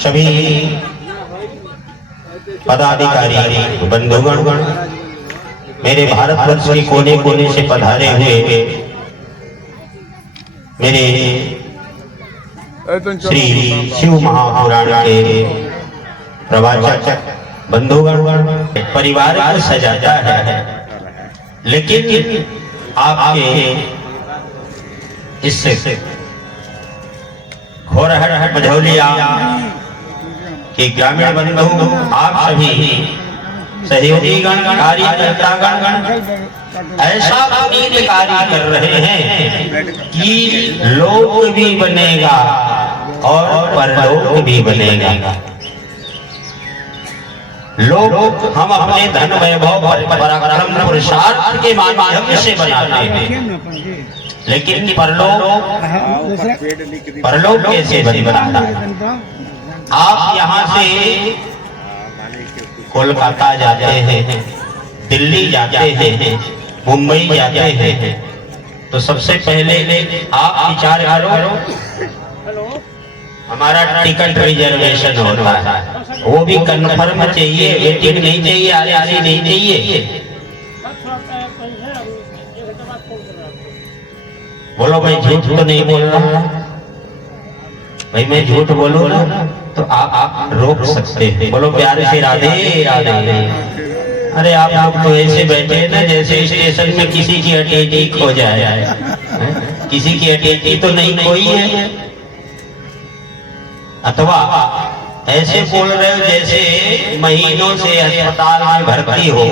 सभी पदाधिकारी बंधुगण, मेरे भारतवर्ष के कोने कोने से पधारे हुए मेरे श्री शिव महापुराण के प्रवाचक बंधुगण, परिवार को सजाता है, लेकिन आपके इस घोरहट मझौलिया के ग्रामीण बंधु, आप सभी सहयोगी गण, कार्यकर्तागण ऐसा पुनीत कार्य कर रहे हैं कि लोक भी बनेगा और परलोक भी बनेगा। लोग हम अपने धन वैभव पराक्रम पुरुषार्थ के माध्यम से बनाते हैं, लेकिन परलोक कैसे बनाता है? आप यहाँ से कोलकाता जाते हैं, दिल्ली जाते हैं, मुंबई जाते हैं, तो सबसे पहले आप विचार करो, हमारा टिकट रिजर्वेशन होता है, वो भी कन्फर्म चाहिए, वेटिंग नहीं चाहिए, आयासी नहीं चाहिए। बोलो भाई, झूठ तो नहीं बोल रहा भाई? मैं झूठ बोलूं ना तो आप रोक सकते हैं। बोलो प्यारे से राधे राधे। अरे आप लोग तो ऐसे बैठे हैं ना जैसे स्टेशन में किसी की अटैची खो जाए। किसी की अटैची तो नहीं खोई है, अथवा ऐसे बोल रहे हो जैसे महीनों से अस्पताल में भर्ती हो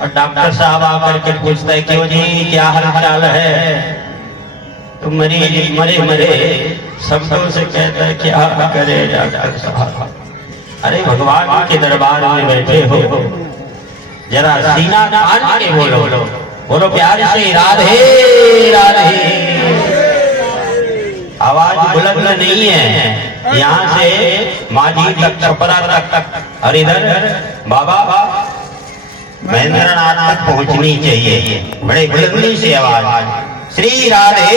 और डॉक्टर साहब आकर के पूछता है क्यों जी, क्या हाल चाल है? तो मरीज मरे मरे शब्दों से कहता है क्या करे डॉक्टर साहब। अरे भगवान के दरबार में बैठे हो, जरा सीना तान के बोलो, बोलो प्यार से राधे राधे। आवाज बुलंद नहीं है, यहाँ से माझी तक, छपरा तक, और इधर बाबा महेंद्रनाथ तक पहुंचनी चाहिए, बड़े बुलंदी से आवाज। श्री राधे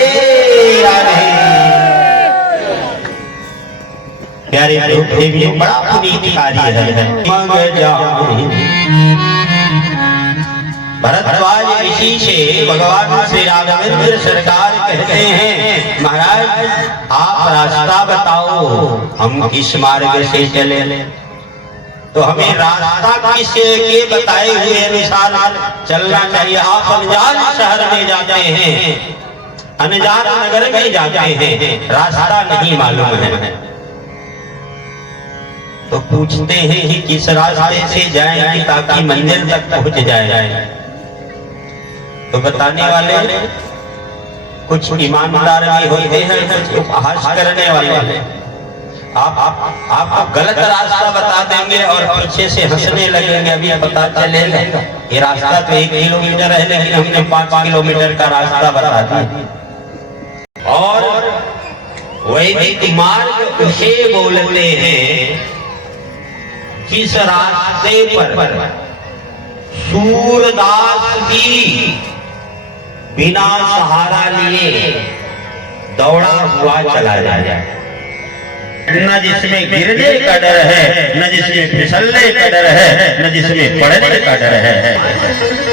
राधे। प्यारे देवियों, बड़ा पुनीत कार्य है। भरद्वाज ऋषि से भगवान श्री राघवेंद्र सरकार कहते हैं, महाराज आप रास्ता बताओ, हम किस मार्ग से चले? तो हमें रास्ता किसके बताए हुए अनुसार चलना चाहिए? आप अनजान शहर में जाते हैं, अनजान नगर में जाते हैं, रास्ता नहीं मालूम है, तो पूछते हैं कि किस रास्ते से जाएं ताकि मंदिर तक पहुंच जाए। तो बताने वाले कुछ ईमानदार भी होते हैं, कुछ उपहास करने वाले। आप गलत रास्ता बता देंगे और पीछे से हंसने लगेंगे। अभी पता चलेगा ये रास्ता तो 1 किलोमीटर है, लेकिन हमने 5 किलोमीटर का रास्ता बता दिया। और वैदिक मार्ग उसे बोलते हैं जिस रास्ते पर सूरदास भी बिना सहारा लिए दौड़ा हुआ चला जाए, न जिसमें गिरने का डर है, न जिसमें फिसलने का डर है, न जिसमें पड़ने का डर है।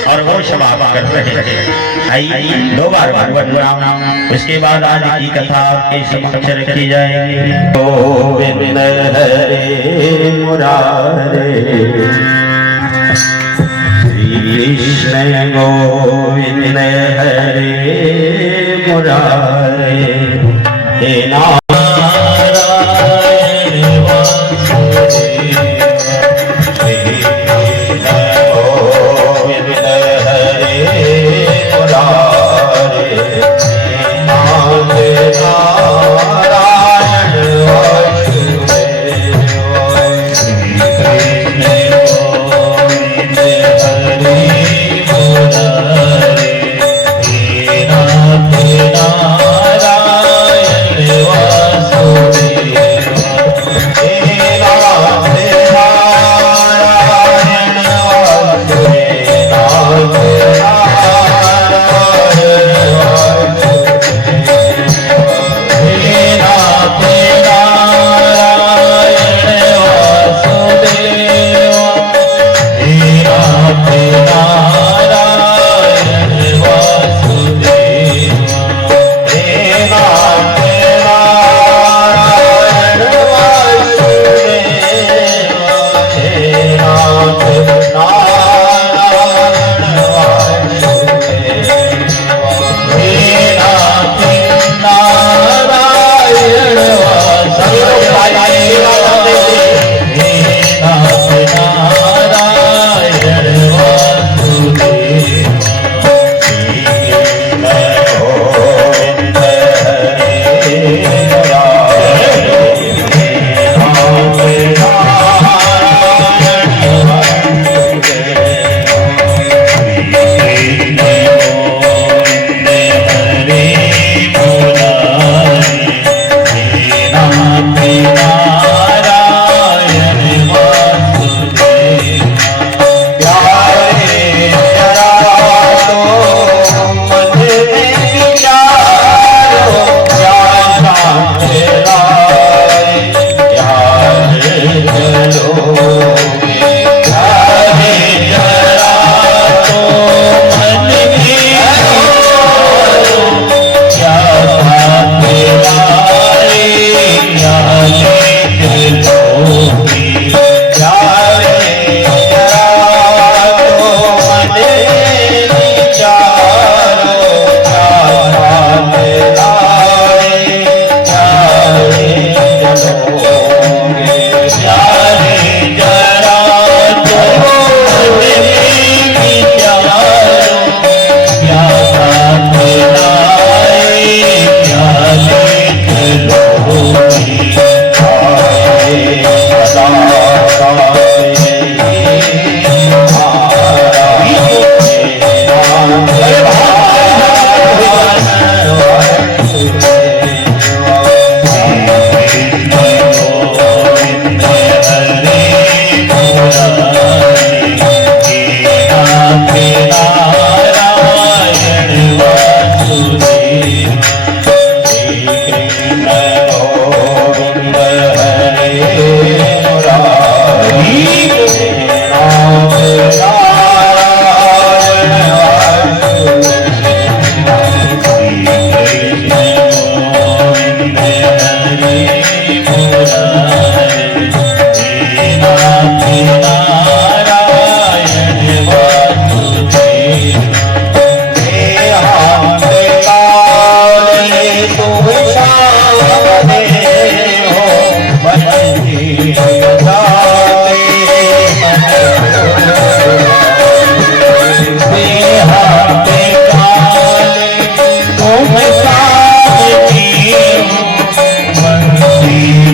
और वो सब आप कर रहे हैं। आइए 2 बार भगवत नाम, उसके बाद आज की कथा आपके समक्ष रखी जाएगी। गोविंद हरे मुरारे, कृष्ण गोविंद हरे मुरारे, हे नाम नारायण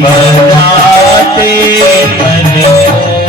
बजाते मन को